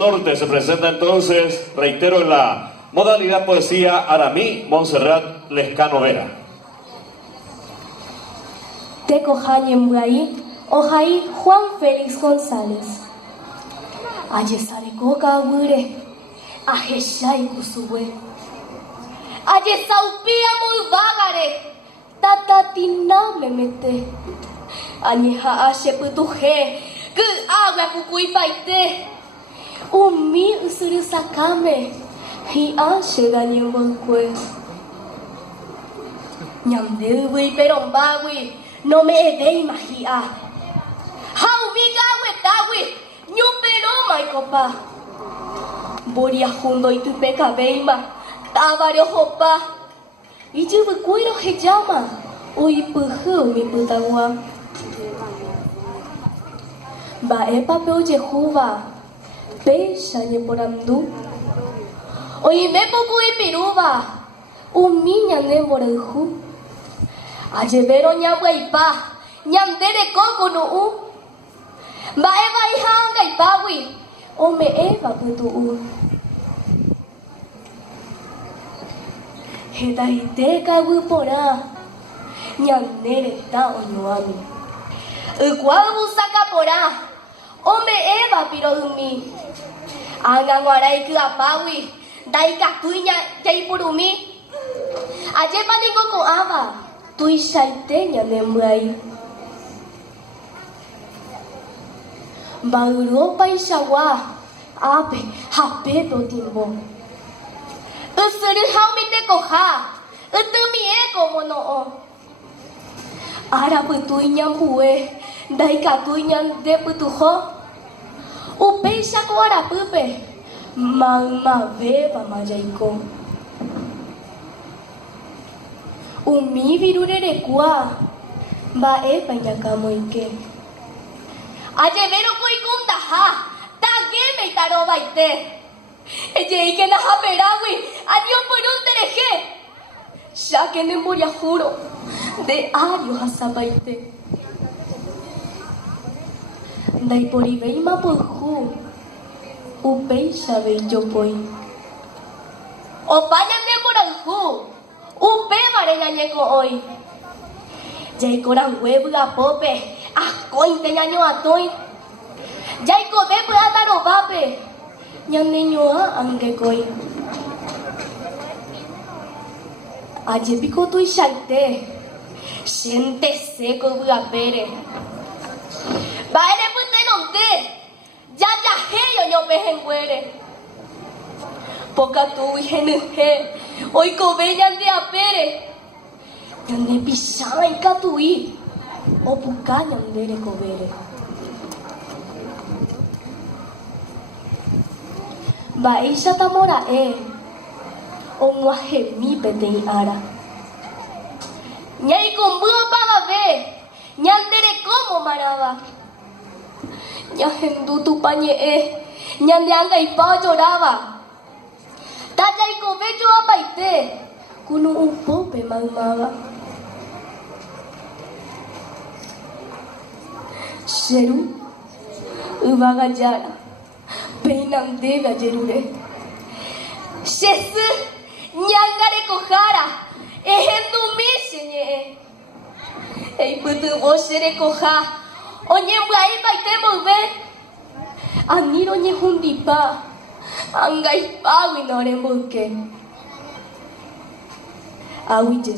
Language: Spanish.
Norte se presenta entonces, reitero, en la modalidad poesía Aramí, Montserrat Lescano Vera. Tecojañembraí, Ojaí Juan Félix González. Ayesareko Kawure, Ajeshai Kusube. Ayesaupia Mulvagare, Tatatina Memete. Añeja Asheputuje, que agua Kukuipaite. Umi Usuru Sakame, Hi Ashegañembolcue. Ñamdewi Perombawi, no me edei magia. Haumiga Wetawi, Ñupero Maikopa. Boria Jundo y Tupeca Beima, Tavario Hopa. Y yo cuiro Hejama, Uipuhu mi putagua. Bae papel Jehová, Peixa Ñeporandu. Oime poco y piruba, Umiña Nemboranju. Ayevero Ñahuaipa, Ñamdere Coco no U. Bae Baihanga y Pawi, Ome Eva Putu. Hetaiteca Wipora, Ñamdere Ta Oñoami. Uquabu Sacapora, Ome Eva Pirodumi. Anganguarai Kuapawi, Daikatuña Jaipurumi. Ayepa Nico con Ava. Tui shaiteña lembrai. Bauro paishawa, ape, hapeto timbo. Usuri haumite koha, utumie como no. Ara putuiña bue, daikatuiña de putujo. Upeisha ko ara pupe, magma beba majaiko. Umi virurere kwa ba e pañakamoike. Ayevero koikunda ha tageme taro baite. Eye que na haperawi adiós por un tereje. Ya que no moria juro de ario hasabaite. Dai por ibeima porju upeisha bello poi. Opaña de moranju. Upe mareñañeco hoy. Yaicoran huebla pope, ascoin teñaño atoy. Yaico de plátano vape, ñaneñoa angekoi. Ayepico tu chalte, siente seco buapere. Baere putenonte, ya heyo yo pejenguere. Poca tu genuje. Hoy cobeñan de apere, yande pisana y catui, o pucañan de recobere. Baisha tamora o muajemi pete ara. Ñai con búho paga ve, ñandere como maraba. Ñajendu tu pañe ñande anga y pa lloraba. Tayaico bello apaite, con un pope magmaba. Sheru, ubagayara, peinan debe ayerure. Shesu, ñangare kohara, ejendumishe. Ei putu oshere koha, oñembuai paite volve. Aniro ñehundipa. Angai pawi no rembolke. Awije.